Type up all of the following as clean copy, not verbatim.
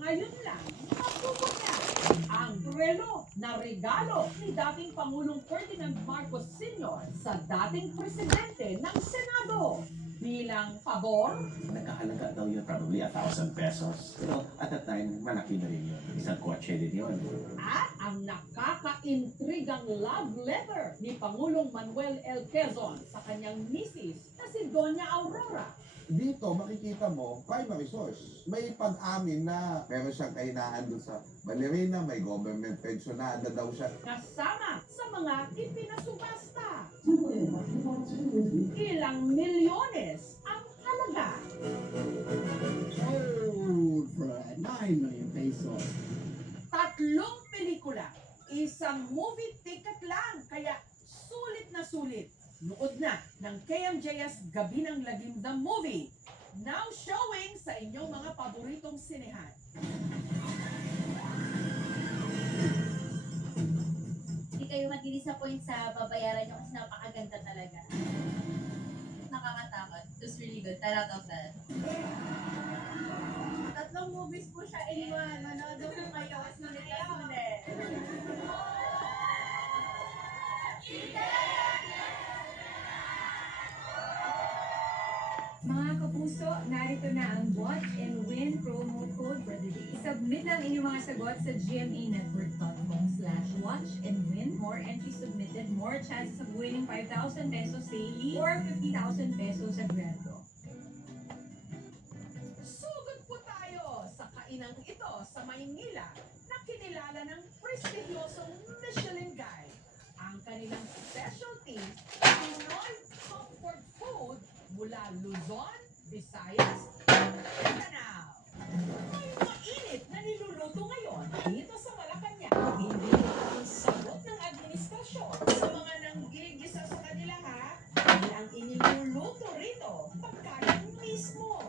ngayon lang, nakuha niya ang relo na regalo ni dating Pangulong Ferdinand Marcos Sr. sa dating presidente ng Senado. Bilang pabor, Nagkahalaga daw yun, probably 1,000 pesos. Pero at that time, malaki na rin yun. Isang kotse din yun. at ang nakaka-intrigang love letter ni Pangulong Manuel L. Quezon sa kanyang misis na si Doña Aurora. Dito, makikita mo, primary source. May pag-amin na meron siyang kahinaan doon sa balerina, may government pensionada daw siya. Kasama sa mga ipinasubasta. Ilang milyones ang halaga. Sold for 9 million pesos. 3 pelikula, isang movie ticket lang, kaya sulit na sulit. Nood na ng KMJS Gabi ng Lagim the Movie. Now showing sa inyong mga paboritong sinehan. Hindi kayo madi-disappoint sa babayaran nyo kasi napakaganda talaga. Nakakatakot. It was really good. 10 out of 10. 3 movies po siya in one. Manood po kayo. Sulit na sulit. Mga kapuso, narito na ang Watch and Win promo code for the day. Submit ang inyong mga sagot sa gmanetwork.com/watch and win. More entries submitted, more chances of winning 5,000 pesos daily or 50,000 pesos sa grand draw. Sugod po tayo sa kainang ito sa Maynila na kinilala ng prestigyosong Michelin Guide. Ang kanilang specialty, Pinoy comfort food mula Luzon, Visayas, at Mindanao. May mainit na niluluto ngayon dito sa Malacanang. Hindi ito ang sagot ng administrasyon sa mga nanggigisa sa kanila ha. Dahil ang iniluluto rito, pagkain mismo.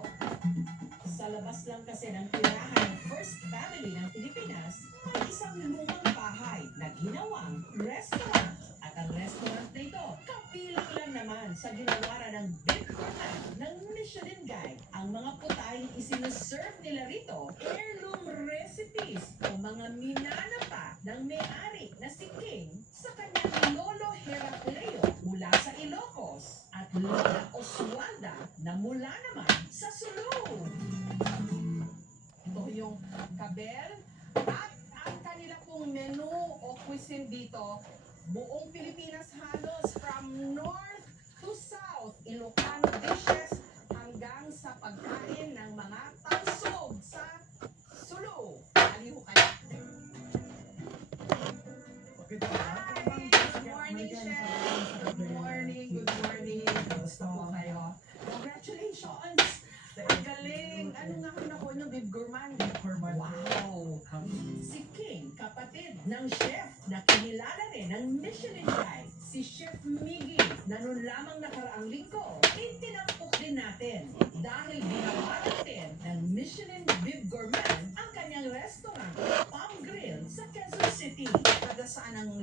Sa labas lang kasi ng tirahan ng First Family ng Pilipinas, may isang lumang bahay na ginawang restaurant. At ang restaurant na ito, kapilang lang naman sa ginawaran ng Big Gourmet ng Michelin Guide. Ang mga putaing isinaserve nila rito, heirloom recipes o mga minana pa ng may-ari na si King sa kanyang Lolo Heracleo mula sa Ilocos at Lola Oswalda na mula naman sa Sulu. Ito yung kabel at ang kanila pong menu o cuisine dito, buong Pilipinas halos from north to south, Ilocano dishes hanggang sa pagkain ng mga tausog sa Sulu. Aliho kayo. Hi! Good morning, Chef! Good morning, good morning. Kamusta po kayo? Congratulations! Ang galing! Ano nga ang nakuha ng Bib Gourmand? Wow! Si King, kapatid ng chef na kinilala rin ng Michelin Guide, si Chef Miggy, na noon lamang nakaraang linggo, itinampok din natin dahil ginawa natin ng Michelin Bib Gourmand ang kanyang restaurant, Palm Grill, sa Quezon City. Kada saan ang